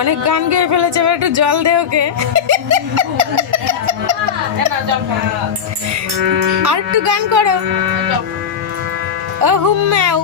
অনেক গান গেয়ে ফেলেছে, এবার একটু জল দে ওকে। আর একটু গান করো। ও হুম্যাও